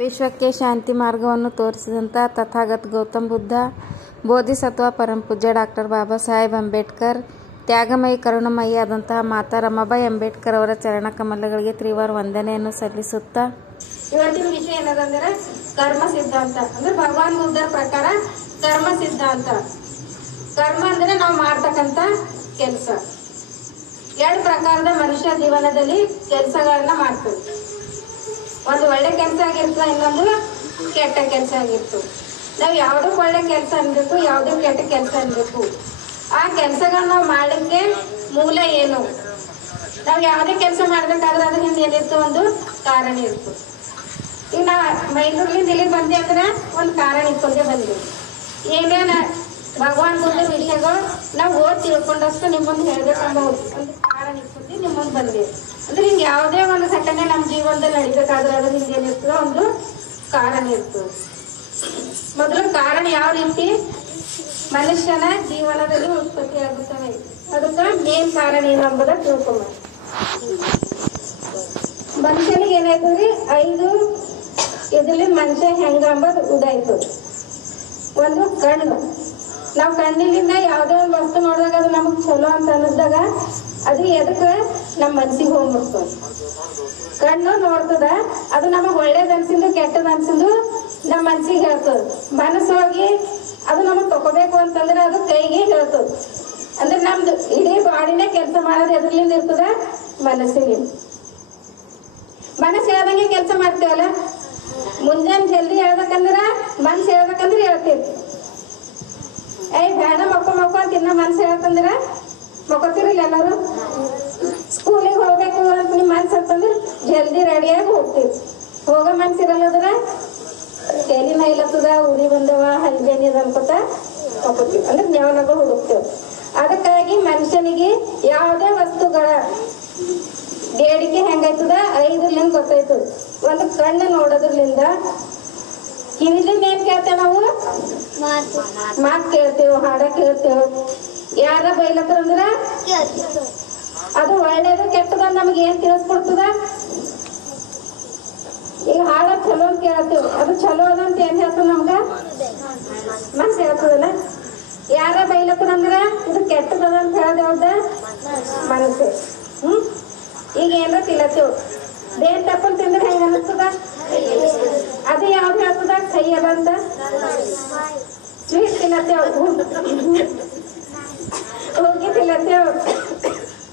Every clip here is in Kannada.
ವಿಶ್ವಕ್ಕೆ ಶಾಂತಿ ಮಾರ್ಗವನ್ನು ತೋರಿಸಿದಂಥ ತಥಾಗತ ಗೌತಮ ಬುದ್ಧ, ಬೋಧಿಸತ್ವ ಪರಮಪೂಜ್ಯ ಡಾಕ್ಟರ್ ಬಾಬಾ ಸಾಹೇಬ್ ಅಂಬೇಡ್ಕರ್, ತ್ಯಾಗಮಯಿ ಕರುಣಮಯಿ ಆದಂತಹ ಮಾತಾ ರಮಾಬಾಯಿ ಅಂಬೇಡ್ಕರ್ ಅವರ ಚರಣ ಕಮಲಗಳಿಗೆ ತ್ರಿವಾರ ವಂದನೆಯನ್ನು ಸಲ್ಲಿಸುತ್ತಾ ಇವತ್ತಿನ ವಿಷಯ ಏನದಂದ್ರೆ ಕರ್ಮ ಸಿದ್ಧಾಂತ. ಅಂದ್ರೆ ಭಗವಾನ್ ಬುದ್ಧರ ಪ್ರಕಾರ ಕರ್ಮ ಸಿದ್ಧಾಂತ. ಕರ್ಮ ಅಂದ್ರೆ ನಾವು ಮಾಡ್ತಕ್ಕಂತ ಕೆಲಸ. ಎರಡು ಪ್ರಕಾರದ ಮನುಷ್ಯ ಜೀವನದಲ್ಲಿ ಕೆಲಸಗಳನ್ನ ಮಾಡ್ತೀವಿ. ಒಂದು ಒಳ್ಳೆ ಕೆಲಸ ಆಗಿರ್ತದೆ, ಇನ್ನೊಂದು ಕೆಟ್ಟ ಕೆಲಸ ಆಗಿರ್ತದೆ. ನಾವು ಯಾವುದಕ್ಕೆ ಒಳ್ಳೆ ಕೆಲಸ ಅನ್ಬೇಕು, ಯಾವುದಕ್ಕೆ ಕೆಟ್ಟ ಕೆಲಸ ಅನ್ಬೇಕು. ಆ ಕೆಲಸಗಳನ್ನ ನಾವು ಮಾಡಲಿಕ್ಕೆ ಮೂಲ ಏನು? ನಾವು ಯಾವುದೇ ಕೆಲಸ ಮಾಡ್ಬೇಕಾದ್ರೆ ಅದ್ರ ಹಿಂದೆ ಏನಿತ್ತು, ಒಂದು ಕಾರಣ ಇತ್ತು. ಈಗ ನಾವು ಮೈಸೂರಿನಿಂದ ಇಲ್ಲಿಗೆ ಬಂದೆ ಅಂದ್ರೆ ಒಂದು ಕಾರಣ ಇಟ್ಕೊಂಡೇ ಬಂದ್ವಿ. ಏನೇನ ಭಗವಾನ್ ಬುದ್ಧ ವಿಷಯಗಳು ನಾವು ಓದಿ ತಿಳ್ಕೊಂಡಷ್ಟು ನಿಮ್ಮ ಮುಂದೆ ಹೇಳ್ಬೇಕಂಬ ಒಂದು ಕಾರಣ ಇಟ್ಕೊಂಡು ನಿಮ್ಮ ಮುಂದೆ ಬಂದ್ವಿ. ಅಂದ್ರೆ ಹಿಂಗೆ ಯಾವುದೇ ಒಂದು ಘಟನೆ ನಮ್ಮ ಜೀವನದಲ್ಲಿ ನಡಿಬೇಕಾದ್ರೆ ಅದ್ರ ಹಿಂದೆ ಏನಿರ್ತದೆ, ಒಂದು ಕಾರಣ ಇರ್ತದೆ. ಮೊದಲು ಕಾರಣ ಯಾವ ರೀತಿ ಮನುಷ್ಯನ ಜೀವನದಲ್ಲಿ ಉತ್ಪತ್ತಿ ಆಗುತ್ತವೆ, ಅದಕ್ಕೆ ಮೇನ್ ಕಾರಣ ಏನು ಎಂಬುದ ತಿಳ್ಕೊಂಬ. ಮನುಷ್ಯನಿಗೆ ಏನಾಯ್ತದ್ರಿ, 5 ಇದರಲ್ಲಿ ಮನುಷ್ಯ ಹೆಂಗ ಅಂಬದು ಉದಾಯ್ತು. ಒಂದು ಕಣ್ಣು. ನಾವು ಕಣ್ಣಿನಿಂದ ಯಾವುದೇ ಒಂದು ವಸ್ತು ನೋಡಿದಾಗ ಅದು ನಮಗ್ ಚಲೋ ಅಂತ ಅನ್ನಿಸ್ದಾಗ ಅದು ಎದಕ್ಕೆ ನಮ್ಮ ಮನ್ಸಿಗೆ ಹೋಗ್ಬಿಡ್ತದೆ. ಕಣ್ಣು ನೋಡ್ತದ, ಅದು ನಮಗ್ ಒಳ್ಳೇದ್ ಅನ್ಸಿದ್ದು ಕೆಟ್ಟದ್ ಅನ್ಸಿದ್ದು ನಮ್ಮ ಮನ್ಸಿಗೆ ಹೇಳ್ತದ. ಮನಸ್ಸು ಹೋಗಿ ಅದು ನಮಗ್ ತಗೋಬೇಕು ಅಂತಂದ್ರೆ ಅದು ಕೈಗೆ ಹೇಳ್ತದ. ಅಂದ್ರೆ ನಮ್ದು ಇಡೀ ಬಾಡಿನೇ ಕೆಲಸ ಮಾಡೋದು ಎದ್ರಲಿಂದ ಇರ್ತದ, ಮನಸ್ಸಿಗೆ. ಮನಸ್ಸು ಹೇಳ್ದಂಗೆ ಕೆಲಸ ಮಾಡ್ತೇವಲ್ಲ. ಮುಂಜಾನೆ ಜಲ್ದಿ ಹೇಳ್ಬೇಕಂದ್ರ ಮನ್ಸು ಹೇಳ್ಬೇಕಂದ್ರೆ ಹೇಳ್ತೀವಿ. ಬೇಡ ಮಕ್ಕೋ ಅಂತ ಇನ್ನ ಮನ್ಸು ಹೇಳ್ತಂದ್ರ ಮಕ್ಕೋತಿರಲ್ಲ ಎಲ್ಲರೂ. ಸ್ಕೂಲಿಗೆ ಹೋಗ್ಬೇಕು ಅಂತ ನಿಮ್ ಮನ್ಸು ಅಂತಂದ್ರೆ ಜಲ್ದಿ ರೆಡಿಯಾಗಿ ಹೋಗ್ತೀವಿ. ಹೋಗೋ ಮನ್ಸಿರಲ್ಲದ್ರ ತಲೆ ನೈಲತ್ತದ, ಉರಿ ಬಂದವ, ಹಲ್ಬೇನಿ ಅದ ಅನ್ಕೋತ ಹೋಗ್ತೀವಿ. ಅಂದ್ರೆ ಜ್ಞಾನಗಳು ಹುಡುಕ್ತೇವೆ. ಅದಕ್ಕಾಗಿ ಮನುಷ್ಯನಿಗೆ ಯಾವುದೇ ವಸ್ತುಗಳ ಬೇಡಿಕೆ ಹೆಂಗಾಯ್ತದ 5ರಿಂದ ಗೊತ್ತಾಯ್ತದ. ಒಂದು ಕಣ್ಣು ನೋಡೋದ್ರಲಿಂದ, ಕಿವಿಲಿಂದ ಏನ್ ಕೇಳ್ತೇವೆ ನಾವು, ಮಾತು ಕೇಳ್ತೇವೆ, ಹಾಡ ಕೇಳ್ತೇವೆ. ಯಾರ ಬೈಲತ್ತಂದ್ರ ಅದು ಒಳ್ಳೇದು ಕೆಟ್ಟದ ನಮ್ಗೆ ಏನ್ ತಿಳಿಸ್ಕೊಡ್ತದ. ಈಗ ಹಾಡ ಚಲೋ ಅಂತ ಕೇಳ್ತೇವೆ, ಅದು ಚಲೋ ಅದಂತ ಏನ್ ಹೇಳ್ತದ ನಮ್ಗ, ಮನ್ಸು ಹೇಳ್ತದಲ್ಲ. ಯಾರ ಬೈಲತ್ತಂದ್ರ ಇದು ಕೆಟ್ಟದ ಅಂತ ಹೇಳೋದು ಯಾವ್ದ, ಮನಸ್ಸು. ಈಗ ಏನ್ರ ತಿಳತ್ತೇವ್, ಬೇನ್ ತಪ್ಪನ್ ತಿಂದ್ರೆ ಹೆಂಗ ಅನಿಸ್ತದ, ಅದು ಯಾವ್ದು ಹೇಳ್ತದ, ಕೈ ಅದಂತ. ಸ್ವೀಟ್ ತಿನ್ನತ್ತೇವ್, ಹೋಗಿ ತಿನ್ನತ್ತೇವ್,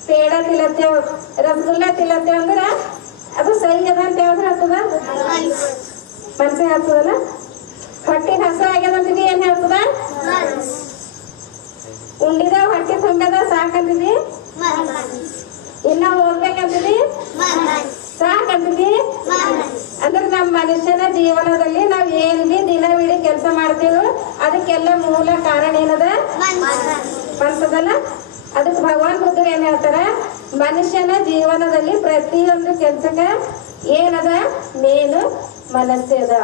ಪೇಡ ತಿನ್ನತ್ತೇವ್, ರಸಗುಲ್ಲ ತಿನ್ನತ್ತೇವ್ ಅಂದ್ರ ಅದು ಸೈ ಅದ ಅಂತ ಯಾವ್ದು ಹೇಳ್ತದ, ಮನ್ಸಿಗೆ ಹೇಳ್ತದಲ್ಲ. ಹೊಟ್ಟೆ ಹಸ ಆಗ್ಯದಂತಿದಿ ಏನ್ ಹೇಳ್ತದ, ಉಂಡಿದ ಹೊಟ್ಟೆ ತುಂಬದ ಸಾಕಂತಿದಿ, ಇನ್ನ ಓದ್ಬೇಕಂತಿದಿ ಸಾಕಂತಿದಿ. ಅಂದ್ರೆ ನಮ್ಮ ಮನುಷ್ಯನ ಜೀವನದಲ್ಲಿ ನಾವ್ ಏನ್ ಬಿ ದಿನವಿಡೀ ಕೆಲಸ ಮಾಡ್ತೀವೋ ಅದಕ್ಕೆಲ್ಲ ಮೂಲ ಕಾರಣ ಏನದ, ಮನ್ಸದಲ್ಲ. ಅದಕ್ಕೆ ಭಗವಾನ್ ಬುದ್ಧರು ಏನ್ ಹೇಳ್ತಾರ, ಮನುಷ್ಯನ ಜೀವನದಲ್ಲಿ ಪ್ರತಿಯೊಂದು ಕೆಲ್ಸಕ್ಕ ಏನದ, ಮೇನು ಮನಸ್ಸೇ ಅದ.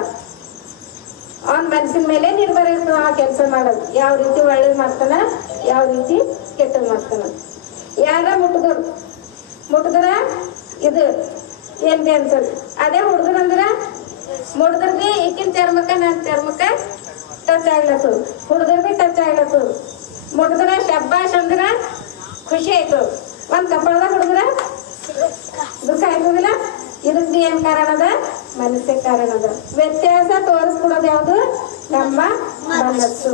ಅವನ್ ಮನಸ್ಸಿನ ಮೇಲೆ ನಿರ್ಭರ ಇರ್ತದ ಆ ಕೆಲಸ ಮಾಡೋದು. ಯಾವ ರೀತಿ ಒಳ್ಳೇದ್ ಮಾಡ್ತಾನ, ಯಾವ ರೀತಿ ಕೆಟ್ಟದ್ ಮಾಡ್ತಾನ. ಯಾರ ಮುಟ್ಟಿದ್ರ ಇದು ಏನ್ ಅನ್ಸಲ್. ಅದೇ ಹುಡುಗರಂದ್ರ ಮುಡ್ದ್ರಿ ಈಕಿನ ಚರ್ಮಕ್ಕ ನನ್ನ ಚರ್ಮಕ್ಕ ಟಚ್ ಆಗ್ಲತ್ತು, ಹುಡುಗರ್ ಬಿ ಟಚ್ ಆಗ್ಲತ್ತು. ಮುಟ್ಟಿದ್ರ ಶಬ್ಬಾಷ್ ಅಂದ್ರ ಖುಷಿ ಆಯ್ತು. ಒಂದ್ ಕಪ್ಪಳದಾಗ ಹುಡುಗರ ದುಃಖ ಆಯ್ತದಿಲ್ಲ. ಇದಕ್ಕೆ ಏನ್ ಕಾರಣ ಅದ, ಮನಸ್ಸೇ ಕಾರಣ ಅದ. ವ್ಯತ್ಯಾಸ ತೋರಿಸ್ಕೊಡೋದು ಯಾವ್ದು, ನಮ್ಮ ಮನಸ್ಸು.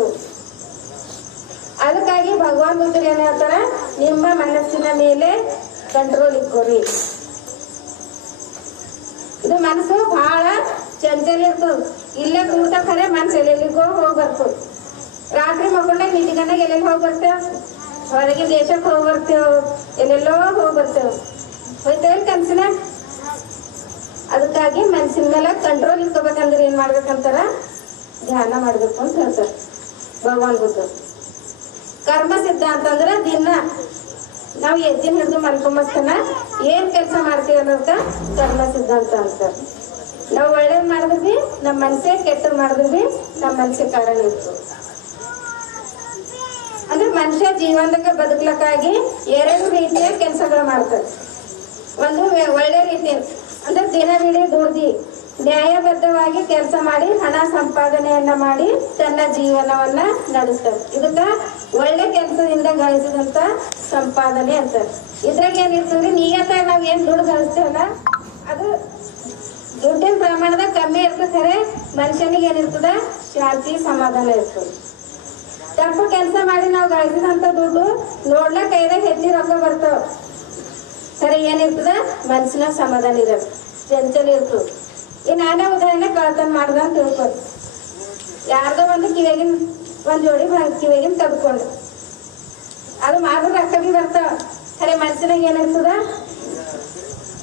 ಅದಕ್ಕಾಗಿ ಭಗವಾನ್ ಬುದ್ಧರು ಏನ್ ಹೇಳ್ತಾರ, ನಿಮ್ಮ ಮನಸ್ಸಿನ ಮೇಲೆ ಕಂಟ್ರೋಲ್ ಇಟ್ಕೋರಿ. ಇದು ಮನಸ್ಸು ಬಹಳ ಚಂಚಲ ಇರ್ತದ. ಇಲ್ಲೇ ಕೂತ ಖರೆ ಮನ್ಸು ಎಲ್ಲೆಲ್ಲಿಗೋ ಹೋಗಿ ಬರ್ತದ. ರಾತ್ರಿ ಮಕ್ಕೊಂಡಾಗ ನಿಧಿಗನಾಗ ಎಲ್ಲೆಲ್ಲಿ ಹೋಗಿ ಬರ್ತೇವ್, ಹೊರಗೆ ದೇಶಕ್ಕೆ ಹೋಗಿ ಬರ್ತೇವ್, ಎಲ್ಲೆಲ್ಲೋ ಹೋಗಿ ಬರ್ತೇವ್. ಹೋಯ್ತೇವ್ ಕನ್ಸಿನ. ಅದಕ್ಕಾಗಿ ಮನ್ಸಿನ ಮೇಲೆ ಕಂಟ್ರೋಲ್ ಇಟ್ಕೋಬೇಕಂದ್ರೆ ಏನ್ ಮಾಡ್ಬೇಕಂತಾರ, ಧ್ಯಾನ ಮಾಡ್ಬೇಕು ಅಂತ ಹೇಳ್ತಾರ ಭಗವಾನ್ ಬುದ್ಧ. ಕರ್ಮ ಸಿದ್ಧಾಂತ ಅಂದ್ರೆ ದಿನ ನಾವು ಎದ್ದಿನ ಹಿಡಿದು ಮಲ್ಕೊಂಬಸ್ತನ ಏನ್ ಕೆಲಸ ಮಾಡ್ತೀವಿ ಅನ್ನೋದ ಕರ್ಮ ಸಿದ್ಧಾಂತ ಅಂತಾರ. ನಾವು ಒಳ್ಳೇದ್ ಮಾಡಿದ್ವಿ ನಮ್ಮ ಮನ್ಸೆ, ಕೆಟ್ಟದ್ ಮಾಡಿದ್ವಿ ನಮ್ಮ ಮನ್ಸೆ ಕಾರಣ ಇತ್ತು. ಅಂದ್ರೆ ಮನುಷ್ಯ ಜೀವನಕ್ಕೆ ಬದುಕ್ಲಕ್ಕಾಗಿ 2 ರೀತಿಯ ಕೆಲಸಗಳು ಮಾಡ್ತಾರೆ. ಒಂದು ಒಳ್ಳೆ ರೀತಿ ಅಂದ್ರೆ ದಿನವಿಡೀ ದುಡ್ದಿ ನ್ಯಾಯಬದ್ಧವಾಗಿ ಕೆಲಸ ಮಾಡಿ ಹಣ ಸಂಪಾದನೆಯನ್ನ ಮಾಡಿ ತನ್ನ ಜೀವನವನ್ನ ನಡೆಸ್ತಾರೆ. ಇದಕ್ಕ ಒಳ್ಳೆ ಕೆಲಸದಿಂದ ಗಳಿಸಿದಂತ ಸಂಪಾದನೆ ಅಂತಾರೆ. ಇದ್ರಾಗ ಏನಿರ್ತದ್ರಿ, ನಿಯತಾಗಿ ನಾವ್ ಏನ್ ದುಡ್ಡು ಗಳಿಸ್ತೇವಲ್ಲ ಅದು ದುಡ್ಡಿನ ಪ್ರಮಾಣದಾಗ ಕಮ್ಮಿ ಇರ್ತದೆ. ಮನುಷ್ಯನಿಗೆ ಏನಿರ್ತದ, ಶಾಂತಿ ಸಮಾಧಾನ ಇರ್ತದೆ. ತಪ್ಪು ಕೆಲಸ ಮಾಡಿ ನಾವು ಗಳಿಸಿದಂತ ದುಡ್ಡು ನೋಡ್ಲಕ್ಕ ಕೈದಾಗ ಹೆಚ್ಚಿ ರೊಕ್ಕ ಬರ್ತಾವ, ಸರಿ ಏನಿರ್ತದ, ಮನಸ್ಸಿನ ಸಮಾಧಾನ ಇರೋದು, ಚಂಚಲ ಇರ್ತದೆ. ಈ ನಾನೇ ಉದಾಹರಣೆ ಕಳ್ತನ ಮಾಡ್ದ ಅಂತ ತಿಳ್ಕೊಂಡು ಯಾರ್ದೋ ಒಂದು ಕಿವಿಯಾಗಿನ ಒಂದ್ ಜೋಡಿ ಕಿವಿಯಾಗಿನ ಕದ್ಕೊಂಡು ಅದು ಮಾಡಿದ್ರೆ ರೊಕ್ಕ ಬಿ ಬರ್ತಾವ, ಸರಿ ಮನಸ್ಸಿನಾಗ ಏನಿರ್ತದ,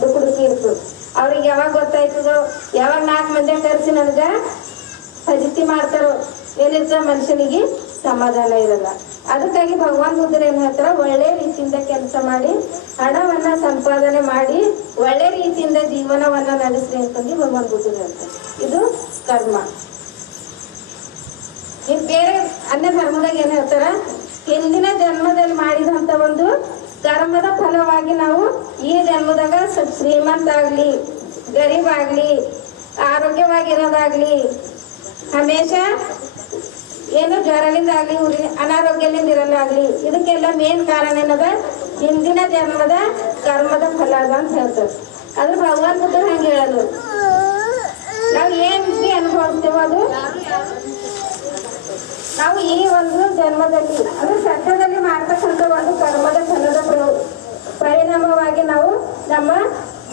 ದುಃಖ ಇರ್ತದೆ. ಅವ್ರಿಗೆ ಯಾವಾಗ ಗೊತ್ತಾಯ್ತದೋ, ಯಾವಾಗ 4 ಮಂದಿ ಕರೆಸಿ ನನಗ ಫಜಿತಿ ಮಾಡ್ತಾರೋ, ಏನಿರ್ತದ, ಮನುಷ್ಯನಿಗೆ ಸಮಾಧಾನ ಇರಲ್ಲ. ಅದಕ್ಕಾಗಿ ಭಗವಾನ್ ಬುದ್ಧರು ಏನ್ ಹೇಳ್ತಾರ, ಒಳ್ಳೆ ರೀತಿಯಿಂದ ಕೆಲಸ ಮಾಡಿ ಹಣವನ್ನ ಸಂಪಾದನೆ ಮಾಡಿ ಒಳ್ಳೆ ರೀತಿಯಿಂದ ಜೀವನವನ್ನ ನಡೆಸ್ರಿ ಅಂತಂದು ಭಗವಾನ್ ಬುದ್ಧರು ಹೇಳ್ತಾರೆ. ಇದು ಕರ್ಮ. ಇನ್ ಬೇರೆ ಅನ್ಯ ಧರ್ಮದಾಗ ಏನ್ ಹೇಳ್ತಾರ, ಹಿಂದಿನ ಜನ್ಮದಲ್ಲಿ ಮಾಡಿದಂತ ಒಂದು ಕರ್ಮದ ಫಲವಾಗಿ ನಾವು ಈ ಜನ್ಮದಾಗ ಶ್ರೀಮಂತ ಆಗ್ಲಿ, ಗರೀಬ್ ಆಗ್ಲಿ, ಆರೋಗ್ಯವಾಗಿರೋದಾಗ್ಲಿ, ಹಮೇಶ ಏನು ಜ್ವರಲಿಂದ ಆಗ್ಲಿ, ಅನಾರೋಗ್ಯದಿಂದ ಇರಲಾಗ್ಲಿ, ಇದಕ್ಕೆಲ್ಲ ಮೇನ್ ಕಾರಣ ಏನದ, ಹಿಂದಿನ ಜನ್ಮದ ಕರ್ಮದ ಫಲ ಅದ ಅಂತ ಹೇಳ್ತಾರೆ. ಆದ್ರೆ ಭಗವಾನ್ ಬುದ್ಧರು ಹಂಗೆ ಹೇಳೋದು, ನಾವು ಏನ್ ಅನುಭವಿಸ್ತೇವೋ ಅದು ನಾವು ಈ ಒಂದು ಜನ್ಮದಲ್ಲಿ ಅಂದ್ರೆ ಸತ್ಯದಲ್ಲಿ ಮಾಡ್ತಕ್ಕಂಥ ಒಂದು ಕರ್ಮದ ಫಲದ ಪರಿಣಾಮವಾಗಿ ನಾವು ನಮ್ಮ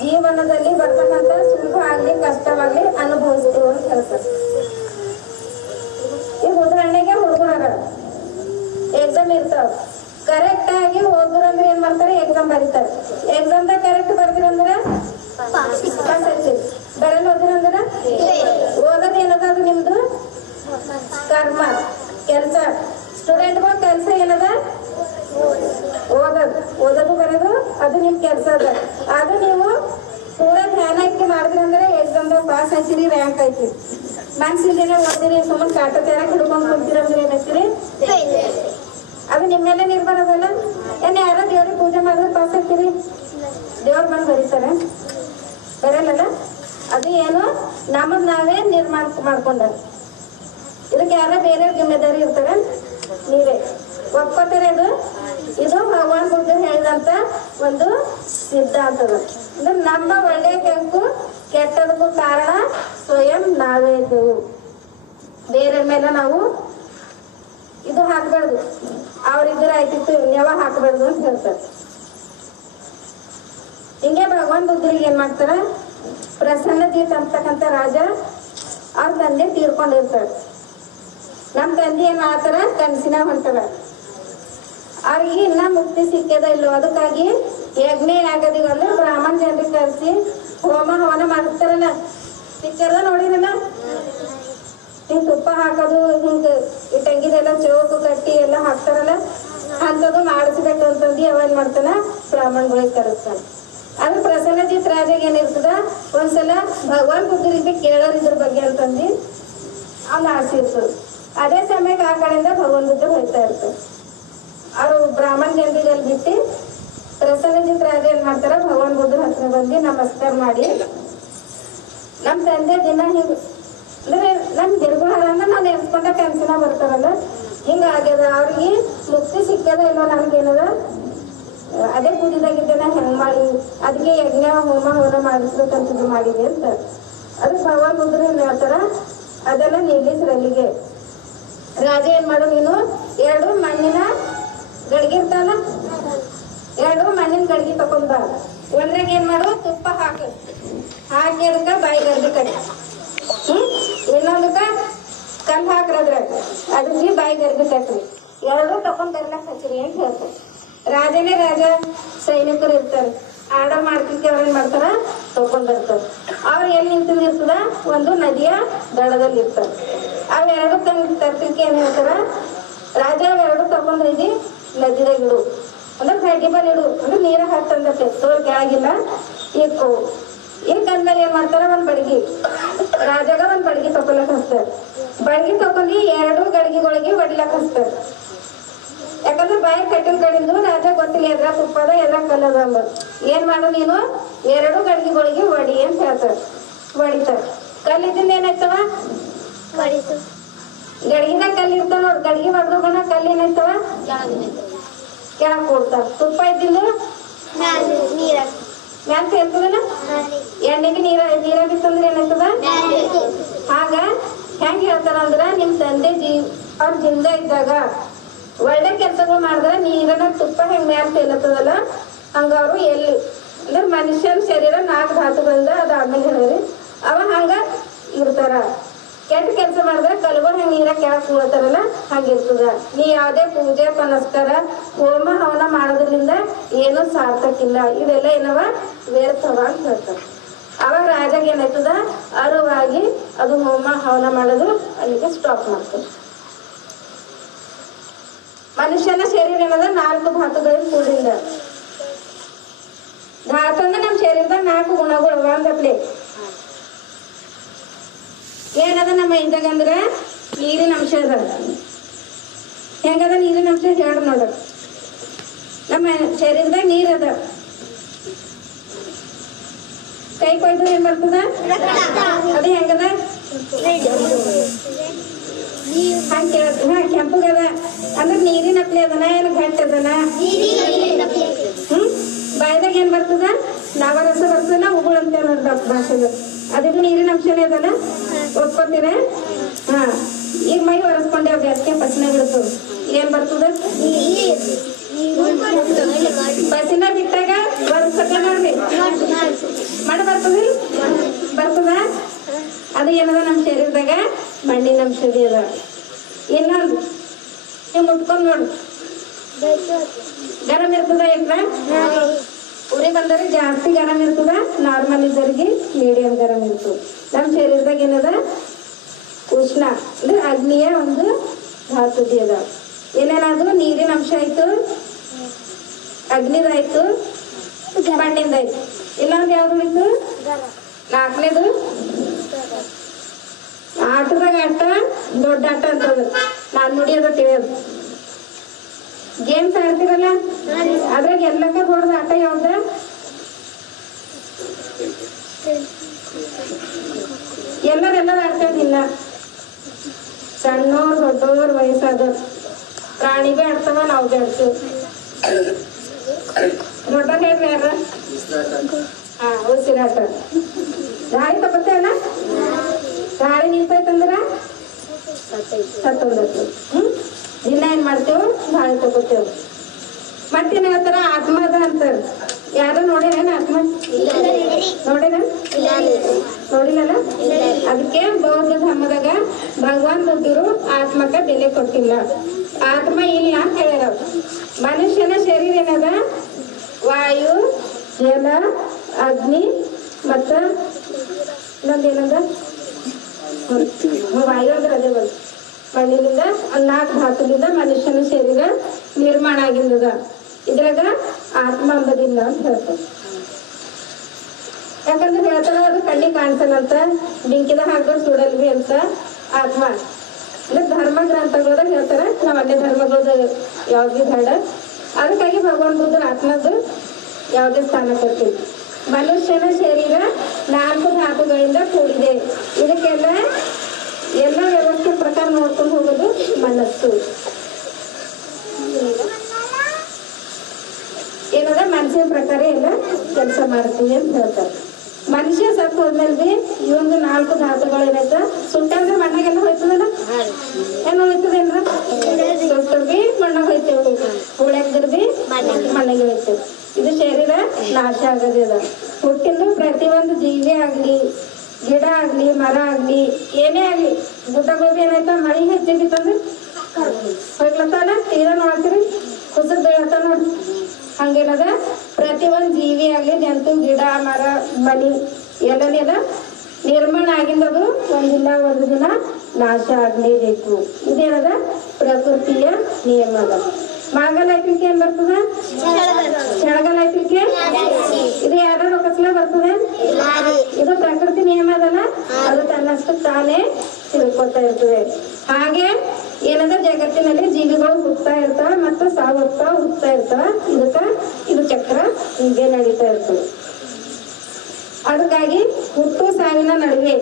ಜೀವನದಲ್ಲಿ ಬರ್ತಕ್ಕಂಥ ಸುಖ ಆಗ್ಲಿ ಕಷ್ಟವಾಗ್ಲಿ ಅನುಭವಿಸ್ತೇವೆ ಅಂತ ಹೇಳ್ತಾರೆ. ಈಗ ಉದಾಹರಣೆಗೆ ಹುಡುಗರ ಎಕ್ಸಾಮ್ ಇರ್ತಾವ, ಕರೆಕ್ಟ್ ಆಗಿ ಹೋದ್ರಂದ್ರೆ ಏನ್ ಮಾಡ್ತಾರೆ, ಎಕ್ಸಾಮ್ ಬರೀತಾರೆ. ಎಕ್ಸಾಮ್ದಾಗ ಕರೆಕ್ಟ್ ಬರ್ದಿರಂದ್ರ ಪಾಸ್ ಆಗ್ತೀವಿ, ಬರಲ್ಲ ಹೋದ್ರಂದ್ರ ಓದೋದ್ ಏನದ, ಅದು ನಿಮ್ದು ಕರ್ಮ ಕೆಲಸ. ಸ್ಟೂಡೆಂಟ್ಗಳು ಕೆಲಸ ಏನದ, ಓದೋದು ಬರೋದು, ಅದು ನಿಮ್ ಕೆಲಸ ಅದ. ಅದು ನೀವು ಪೂರಾ ಧ್ಯಾನ ಇಟ್ಟು ಮಾಡಿದ್ರಿ ಅಂದ್ರೆ ಎಕ್ಸಾಮ್ದಾಗ ಪಾಸ್ ಹಾಕಿರಿ, ರ್ಯಾಂಕ್ ಐತಿ. ಮನ್ಸಿಲ್ದೇನೆ ಓದಿರಿ, ಸುಮ್ಮನೆ ಕಾಟ ತರ ಹಿಡ್ಕೊಂಡು ಕುಂತಿರಂದ್ರೆ ಏನಂತೀರಿ, ಅದು ನಿಮ್ಮ ಮೇಲೆ ನಿರ್ಭರ ಅದಲ್ಲ. ಏನ್ ಯಾರೋ ದೇವ್ರಿಗೆ ಪೂಜೆ ಮಾಡಿದ್ರೆ ಪಾಸ್ ಹಾಕಿರಿ, ದೇವ್ರ ಬಂದು ಬರೀತಾರ, ಬರಲ್ಲ. ಅದು ಏನು ನಮ್ಮದ್ ನಾವೇ ನಿರ್ಮಾಣ ಮಾಡ್ಕೊಂಡ. ಇದಕ್ಕೆ ಯಾರ ಬೇರೆ ಜಿಮ್ಮೆದಾರಿ ಇರ್ತಾರೆ, ನೀವೇ ಒಪ್ಕೋತಾರೆ. ಇದು ಭಗವಾನ್ ಬುದ್ಧ ಹೇಳಿದಂತ ಒಂದು ಸಿದ್ಧಾಂತದ. ಅಂದ್ರೆ ನಮ್ಮ ಒಳ್ಳೆಯ ಕೆಲಸಕ್ಕೂ ಕೆಟ್ಟದಕ್ಕೂ ಕಾರಣ ಸ್ವಯಂ ನಾವೇ ಇದ್ದೆವು. ಬೇರೆ ಮೇಲೆ ನಾವು ಇದು ಹಾಕ್ಬಾರ್ದು, ಅವ್ರಿದ್ರೆ ಆಯ್ತಿತ್ತು ಯಾವ ಹಾಕ್ಬಾರ್ದು ಅಂತ ಹೇಳ್ತಾರೆ. ಹಿಂಗೆ ಭಗವಾನ್ ಬುದ್ಧರಿಗೆ ಏನ್ ಮಾಡ್ತಾರ, ಪ್ರಸನ್ನಜಿತ್ ಅಂತಕ್ಕಂಥ ರಾಜ ಅವ್ರ ತಂದೆ ತೀರ್ಕೊಂಡಿರ್ತಾರೆ. ನಮ್ ತಂದೆ ಏನ್ ಮಾಡ್ತಾರ, ಕನಸಿನ ಹೊಂಟಾರ. ಅವ್ರಿಗೆ ಇನ್ನ ಮುಕ್ತಿ ಸಿಕ್ಕದ ಇಲ್ಲೋ, ಅದಕ್ಕಾಗಿ ಯಜ್ಞ ಯಾಗದಿಗಂದ್ರೆ ಬ್ರಾಹ್ಮಣ ಜನರಿಗೆ ಕರೆಸಿ ಹೋಮ ಹವನ ಮಾಡ್ತಾರಲ್ಲ, ಪಿಕ್ಚರ್ದ ನೋಡಿರಲ್ಲ, ಹಿಂಗ್ ತುಪ್ಪ ಹಾಕೋದು, ಹಿಂಗ ಈ ತಂಗಿದೆಲ್ಲ ಚೌಕು ಕಟ್ಟಿ ಎಲ್ಲ ಹಾಕ್ತಾರಲ್ಲ, ಅಂತದ್ದು ಮಾಡಿಸ್ಬೇಕು ಅಂತಂದು ಅವೇನ್ ಮಾಡ್ತಾನ, ಬ್ರಾಹ್ಮಣಗಳಿಗೆ ಕರೆಸ್ತಾನ. ಅದು ಪ್ರಸನ್ನಜಿತ್ ರಾಜಗೆ ಏನಿರ್ತದ, ಒಂದ್ಸಲ ಭಗವಾನ್ ಬುದ್ಧರಿಗೆ ಕೇಳೋರ್ ಇದ್ರ ಬಗ್ಗೆ ಅಂತಂದು ಅವ್ನ ಆಸೆ ಇರ್ತದ. ಅದೇ ಸಮಯಕ್ಕೆ ಆ ಕಡೆಯಿಂದ ಭಗವಾನ್ ಬುದ್ಧ ಹೋಗ್ತಾ ಇರ್ತಾರೆ. ಅವರು ಬ್ರಾಹ್ಮಣ ಜನರಿಗೆ ಬಿಟ್ಟು ಪ್ರಸನ್ನಜಿತ್ ರಾಜ ಏನ್ ಮಾಡ್ತಾರ, ಭಗವಾನ್ ಬುದ್ಧರ ಹತ್ರ ಬಂದು ನಮಸ್ಕಾರ ಮಾಡಿ, ನಮ್ ತಂದೆ ದಿನ ಹಿಂಗ್ ಅಂದ್ರೆ ನಮ್ ಗಿರ್ಗುಹಾರ ಅಂದ್ರೆ ನಾವ್ ನೆನ್ಸ್ಕೊಂಡ ಕನಸಿನ ಬರ್ತಾರಲ್ಲ, ಹಿಂಗ ಆಗ್ಯದ, ಅವ್ರಿಗೆ ಮುಕ್ತಿ ಸಿಕ್ಕದ ಇಲ್ಲೋ, ನಮ್ಗೇನದ ಅದೇ ಪೂಜೆದಾಗಿದ್ದೇನ ಹೆಂಗ್ ಮಾಡಿ, ಅದಕ್ಕೆ ಯಜ್ಞ ಹೋಮ ಹವನ ಮಾಡಿಸ್ಬೇಕಂತ ಮಾಡಿದೆ ಅಂತ. ಅದು ಭಗವಾನ್ ಬುದ್ಧರು ಏನ್ ಹೇಳ್ತಾರ, ಅದೆಲ್ಲ ನಿಲ್ಲಿಸ್ರ ಅಲ್ಲಿಗೆ. ರಾಜ ಏನ್ ಮಾಡು, ನೀನು 2 ಮಣ್ಣಿನ ಗಡ್ಗೆ ಇರ್ತಾವಲ್ಲ, 2 ಮಣ್ಣಿನ ಗಡ್ಗೆ ತಕೊಂಡ್ ಬಾ. ಒಂದ್ರಾಗ ಏನ್ ಮಾಡು, ತುಪ್ಪ ಹಾಕಿ ಅದಕ್ಕ ಬಾಯಿ ಗರ್ಭಿ ಕಟ್ಟಿ, ಇನ್ನೊಂದಕ್ಕ ಕಲ್ ಹಾಕ್ರದ್ರಾಗ ಅದಕ್ಕೆ ಬಾಯಿ ಗರ್ಭಿ ಕಟ್ರಿ, 2 ತಕೊಂಡ್ ಬರ್ಲಾಕ್ ಹಚ್ಚಿರಿ ಅಂತ ಹೇಳ್ತಾರೆ. ರಾಜನೇ ರಾಜ, ಸೈನಿಕರು ಇರ್ತಾರೆ, ಆರ್ಡರ್ ಮಾಡ್ತಿಕ್ಕೆ ಅವ್ರೇನ್ ಮಾಡ್ತಾರ, ತಕೊಂಡ್ ಬರ್ತಾರೆ. ಅವ್ರು ಎಲ್ಲಿ ನಿಂತಿರ್ತದ, ಒಂದು ನದಿಯ ದಡದಲ್ಲಿ ಇರ್ತಾರೆ. ಅವೆರಡು ತರ್ತಿಕ್ಕೆ ಏನ್ ಹೇಳ್ತಾರ, ರಾಜ ಅವೆರಡು ತಕೊಂಡ್ ಹೋಗಿ ನದಿದಾಗ ಇಡು, ಅಂದ್ರೆ ಕಡ್ಡಿ ಬಲ್ ಇಡು, ಅಂದ್ರೆ ನೀರ ಹಾಕ್ತಂದಕ್ಕೆ ತೋರ್ ಕೆಳಗಿಲ್ಲ ಇಕ್ಕು. ಇಕ್ಕಂದ್ಮೇಲೆ ಏನ್ ಮಾಡ್ತಾರ, ಒಂದ್ ಬಡಗಿ, ರಾಜಾಗ ಒಂದ್ ಬಡಗಿ ತಕೊಳಕ್ ಹಚ್ತಾರ. ಬಡಗಿ ತಕೊಂಡಿ 2 ಗಡ್ಗಿಗಳಿಗೆ ಹೊಡಿಲಕ್ ಹಚ್ತಾರ. ಯಾಕಂದ್ರೆ ಬಾಯಿ ಕಟ್ಟಿನ ಕಡಿಂದು ರಾಜ ಗೊತ್ತಿಲ್ಲ, ಎದ್ರ ತುಪ್ಪದ ಎದ್ರ ಕಲ್ಲದ ಅಂಬ. ಏನ್ ಮಾಡು, ನೀನು 2 ಗಡ್ಗಿಗಳಿಗೆ ಹೊಡಿ ಅಂತ ಹೇಳ್ತಾರ. ಹೊಡಿತಾರ. ಕಲ್ಲಿದಿಂದ ಏನಾಯ್ತವ? ಗಡಿಗಿನ ಕಲ್ಲು ಇರ್ತಾವ ನೋಡ್, ಗಡಿಗೆ ಹೊಡೆದ ಕಲ್ಲು ಏನಾಯ್ತವ? ಕೆಳಕ್ ಕೊಡ್ತಾವ. ತುಪ್ಪ ಇದ್ದಿದ್ದು ಮ್ಯಾಲ ಸೇರ್ತದಲ್ಲ, ಎಣ್ಣೆಗೆ ನೀರಾಗಿತ್ತಂದ್ರೆ ಏನಾಯ್ತದ? ಆಗ ಹೆಂಗ್ ಹೇಳ್ತಾರಂದ್ರ, ನಿಮ್ ತಂದೆ ಅವ್ರ ಜಿಂದ ಇದ್ದಾಗ ಒಳ್ಳೆ ಕೆಲಸಗಳು ಮಾಡಿದ್ರೆ ನೀರನ್ನ ತುಪ್ಪ ಹೆಂಗ್ ಮ್ಯಾಲ ತೇಲತ್ತದಲ್ಲ, ಹಂಗ ಅವ್ರು ಎಲ್ಲಿ ಅಂದ್ರೆ ಮನುಷ್ಯನ ಶರೀರ 4 ಧಾತುಗಳಿಂದ ಅದಾದ್ಮೇಲೆ ಹೇಳಿದ್ರಿ ಅವ ಹಂಗ ಇರ್ತಾರ. ಕೆಟ್ಟ ಕೆಲಸ ಮಾಡಿದ್ರೆ ಕಲ್ಗಳು ಹೆಂಗ್ ನೀರ ಕೆಳಕ್ ಕೂಳ್ತಾರಲ್ಲ ಹಂಗಿರ್ತದ. ನೀ ಯಾವ್ದೇ ಪೂಜೆ ಪನಸ್ಕಾರ ಹೋಮ ಹವನ ಮಾಡೋದ್ರಿಂದ ಏನು ಸಾರ್ಥಕಿಲ್ಲ, ಇವೆಲ್ಲ ಏನವ ವ್ಯರ್ಥವ ಅಂತ ಹೇಳ್ತಾರ. ಅವಾಗ ರಾಜಾಗ ಏನಾಯ್ತದ, ಅರುವಾಗಿ ಅದು ಹೋಮ ಹವನ ಮಾಡೋದು ಅಲ್ಲಿಗೆ ಸ್ಟಾಪ್ ಮಾಡ್ತದೆ. ಮನುಷ್ಯನ ಶರೀರ ಏನದ 4 ಧಾತುಗಳಿಂದ ಕೂಡಿಲ್ಲ. ಧಾತು ಅಂದ್ರೆ ನಮ್ಮ ಶರೀರದಾಗ 4 ಗುಣಗಳು ಒಂದಪ್ಲೆ ಏನದ ನಮ್ಮ ಮೈದಾಗ ಅಂದ್ರೆ ನೀರಿನ ಅಂಶ ಅದ. ಹೆಂಗದ ನೀರಿನ ಅಂಶ ಹೇಳಿ ನೋಡ. ನಮ್ಮ ಶರೀರದಾಗ ನೀರದ, ಕೈ ಕೊಯ್ದು ಏನ್ ಬರ್ತದ? ಅದು ಹೆಂಗದ? ಕೆಂಪಗದ ಅಂದ್ರೆ ನೀರಿನ ಅಪ್ಲೆ ಅದನ, ಏನು ಗಟ್ಟ ಅದನ? ಬಾಯ್ದಾಗ ಏನ್ ಬರ್ತದ? ನವರಸ ಬರ್ತದ, ಉಗುಳು ಅಂತೇವ್ ನೋಡ್ರಿ ಡಾಕ್ಟರ್ ಭಾಷೆಗೆ. ಅದಕ್ಕೆ ನೀರಿನ ಅಂಶನೇ ಅದನ, ಒಪ್ಕೋತೀರ? ಹಾ, ಈಗ ಮೈ ಒರೆಸ್ಕೊಂಡೇವ್, ಅದಕ್ಕೆ ಪಸನ ಬಿಡ್ತದ. ಏನ್ ಬರ್ತದ? ಪಸಿನ ಬಿಟ್ಟಾಗ ಒರೆಸಕ ನೋಡ್ರಿ ಮಣ್ಣು ಬರ್ತದ, ಬರ್ತದ. ಅದು ಏನದ ನಮ್ಮ ಶರೀರದಾಗ ಮಣ್ಣಿನ ಅಂಶದೇ ಅದ. ಇನ್ನೊಂದು ನೀವು ಮುಟ್ಕೊಂಡ್ ನೋಡ್ರಿ, ಗರಂ ಇರ್ತದ. ಏನ್ರ ಉರಿ ಬಂದರೆ ಜಾಸ್ತಿ ಗರಂ ಇರ್ತದ, ನಾರ್ಮಲ್ ಇದ್ದವ್ರಿಗೆ ಮೀಡಿಯಂ ಗರಂ ಇರ್ತದ. ನಮ್ಮ ಶರೀರದಾಗ ಏನದ? ಉಷ್ಣ ಅಂದ್ರೆ ಅಗ್ನಿಯ ಒಂದು ಧಾತುದಿ ಅದ. ಏನೇನಾದ್ರು ನೀರಿನ ಅಂಶ ಆಯ್ತು, ಅಗ್ನಿದಾಯ್ತು, ಮಣ್ಣಿಂದಾಯ್ತು. ಇನ್ನೊಂದು ಯಾವ್ದು ಆಯ್ತು? 4ನೇದು ಆಟದಾಗ ಆಟ ದೊಡ್ಡ ಆಟ ಅಂತದ. ನಾನ್ ನುಡಿಯೋದ ತಿಳಿಯೋದು. ಗೇಮ್ಸ್ ಆಡ್ತಿರಲ್ಲ, ಅದ್ರಾಗ ಎಲ್ಲಕ್ಕ ದೊಡ್ಡದ ಆಟ ಯಾವ್ದ? ಎಲ್ಲರೆಲ್ಲದ ಆಡ್ತೇವಿಲ್ಲ. ಸಣ್ಣೋರ್ ದೊಡ್ಡೋರ್ ವಯಸ್ಸಾದವ್ರು ಪ್ರಾಣಿ ಬಿ ಆಡ್ತಾವ, ನಾವು ಬಿ ಆಡ್ತೇವ್. ದೊಡ್ಡವ್ರು ಹೇಳ್ರಿ ಯಾರ? ಉಸಿರಾಟ. ಗಾಳಿ ತಪ್ಪತ್ತೇನ? ಗಾಳಿ ನಿಂತೈತಂದ್ರ ಸತ್ತೊಂದತ್ತು. ದಿನ ಏನ್ ಮಾಡ್ತೇವ್? ಗಾಳಿ ತಗೋತೇವ್. ಮತ್ತೇನ್ ಹೇಳ್ತಾರ? ಆತ್ಮದ ಅಂತಾರ. ಯಾರು ನೋಡೇನ ಆತ್ಮ? ನೋಡೇನ? ನೋಡಿಲ್ಲಲ್ಲ. ಅದಕ್ಕೆ ಬೌದ್ಧ ಧರ್ಮದಾಗ ಭಗವಾನ್ ಬುದ್ಧರು ಆತ್ಮಕ್ಕ ಬೆಲೆ ಕೊಟ್ಟಿಲ್ಲ, ಆತ್ಮ ಇಲ್ಲ ಅಂತ ಹೇಳ್ಯಾರ. ಮನುಷ್ಯನ ಶರೀರ ಏನದ? ವಾಯು, ಜಲ, ಅಗ್ನಿ ಮತ್ತ ಇನ್ನೊಂದೇನದ? ವಾಯು ಅಂದ್ರೆ ಅದೇ ಬಂದು ಮಣ್ಣಿನಿಂದ 4 ಧಾತುಲಿಂದ ಮನುಷ್ಯನ ಶರೀರ ನಿರ್ಮಾಣ ಆಗಿಂದದ. ಇದ್ರಾಗ ಆತ್ಮ ಅಂಬದಿಲ್ಲ ಅಂತ ಹೇಳ್ತಾರೆ. ಯಾಕಂದ್ರೆ ಹೇಳ್ತಾರ ಅದು ಕಣ್ಣಿಗೆ ಕಾಣಿಸಲ್ಲಂತ, ಬೆಂಕಿದ ಹಾಕಿದ್ರೆ ಸುಡಲ್ವಿ ಅಂತ ಆತ್ಮ. ಅಂದ್ರೆ ಧರ್ಮ ಗ್ರಂಥಗಳದಾಗ ಹೇಳ್ತಾರ, ನಾವ್ ಅನ್ಯ ಧರ್ಮಗಳದ ಯಾವ್ದು ಬೇಡ. ಅದಕ್ಕಾಗಿ ಭಗವಾನ್ ಬುದ್ಧನ ಆತ್ಮದ್ದು ಯಾವುದೇ ಸ್ಥಾನ ಕೊಡ್ತೀವಿ. ಮನುಷ್ಯನ ಶರೀರ 4 ಧಾತುಗಳಿಂದ ಕೂಡಿದೆ. ಇದಕ್ಕೆಲ್ಲ ಎಲ್ಲ ವ್ಯವಸ್ಥೆ ಪ್ರಕಾರ ನೋಡ್ಕೊಂಡು ಹೋಗೋದು ಮನಸ್ಸು. ಏನದ ಮನಸ್ಸಿನ ಪ್ರಕಾರ ಎಲ್ಲ ಕೆಲಸ ಮಾಡ್ತೀವಿ ಅಂತ ಹೇಳ್ತಾರೆ. ಮನುಷ್ಯ ಸತ್ತು ಹೋದ್ಮೇಲೆ ಬಿ ಈ ಒಂದು 4 ಧಾತುಗಳು ಏನಾಯ್ತ? ಸುಟ್ಟಂದ್ರೆ ಮಣ್ಣಾಗೆಲ್ಲ ಹೋಯ್ತದಲ್ಲ, ಏನು ಹೋಯ್ತದೇನ್ರ? ಸುಟ್ಟರು ಬಿ ಮಣ್ಣಾಗ ಹೋಯ್ತೇವೆ, ಉಳ್ಯಾಕ್ದ್ರ ಬಿ ಮಣ್ಣಾಗೆ ಹೋಯ್ತೇವೆ. ಇದು ಶರೀರ ನಾಶ ಆಗದೆ ಅದ. ಹುಟ್ಟಿಂದು ಪ್ರತಿಯೊಂದು ಜೀವಿ ಆಗ್ಲಿ, ಗಿಡ ಆಗ್ಲಿ, ಮರ ಆಗ್ಲಿ, ಏನೇ ಆಗ್ಲಿ, ಗುಡ್ಡಗಳು ಏನಾಯ್ತ? ಮಳಿ ಹೆಚ್ಚಾಗಿತ್ತಂದ್ರೆ ಹೋಗ್ಲತ್ತಲ್ಲ, ತೀರಾ ನೋಡ್ತೀರಿ ಕುಸಿದ್ ಬೀಳತ್ತ ನೋಡಿ. ಹಂಗೇನದ? ಪ್ರತಿಯೊಂದು ಜೀವಿ ಆಗ್ಲಿ, ಜಂತು, ಗಿಡ, ಮರ, ಮನಿ ಎಲ್ಲನೇದ ನಿರ್ಮಾಣ ಆಗಿಂದದು ಒಂದಿಲ್ಲ ಒಂದು ದಿನ ನಾಶ ಆಗ್ಲೇಬೇಕು. ಇದೇನದ? ಪ್ರಕೃತಿಯ ನಿಯಮ ಅದ. ಮಾಗಲೈತಿಕೆ ಏನ್ ಬರ್ತದ? ಚಳಗಲೈತಿಕೆ ಇದು ಯಾರು ರೊಕ್ಕಸ್ಲ ಬರ್ತದೆ? ಇದು ಪ್ರಕೃತಿ ನಿಯಮ ಅದಲ್ಲ, ಅದು ತನ್ನಷ್ಟು ತಾನೇ ತಿಳ್ಕೊತಾ ಇರ್ತದೆ. ಹಾಗೆ ಏನದ? ಜಗತ್ತಿನಲ್ಲಿ ಜೀವಿಗಳು ಹುಟ್ತಾ ಇರ್ತಾವ ಮತ್ತು ಸಾವರ್ತಾ ಹುಟ್ತಾ ಇರ್ತಾವ. ಇದು ಚಕ್ರ ಹೀಗೆ ನಡೀತಾ ಇರ್ತದೆ. ಅದಕ್ಕಾಗಿ ಹುಟ್ಟು ಸಾವಿನ ನಡುವೆ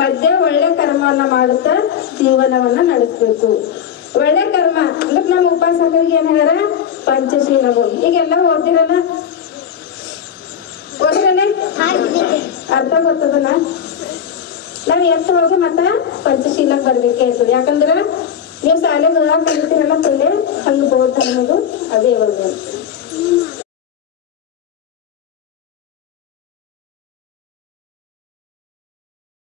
ಮಧ್ಯೆ ಒಳ್ಳೆ ಕರ್ಮವನ್ನ ಮಾಡುತ್ತಾ ಜೀವನವನ್ನ ನಡೆಸಬೇಕು. ಒಳ್ಳೆ ಕರ್ಮ ಅಂದ್ರೆ ನಮ್ಮ ಉಪಾಸಕರಿಗೆ ಏನ್ ಹೇಳ್ಯಾರ? ಪಂಚಶೀಲಗಳು. ಈಗೆಲ್ಲ ಓದಿರಲ್ಲ, ಓದಿರಲ್ಲ, ಅರ್ಥ ಗೊತ್ತದನ? ನಾವ್ ಎತ್ತು ಹೋಗಿ ಮತ್ತ ಪಂಚಶೀಲಕ್ಕೆ ಬರ್ಬೇಕೇ ಇರ್ತದೆ. ಯಾಕಂದ್ರ ನೀವು ಶಾಲೆಗೆ ಕಲಿತಿರಲ್ಲ ಪಲ್ಲೆ ಹಂಗ ಬೋಧ ಅನ್ನೋದು ಅದೇ ಹೋಗ್ಬೇಕು.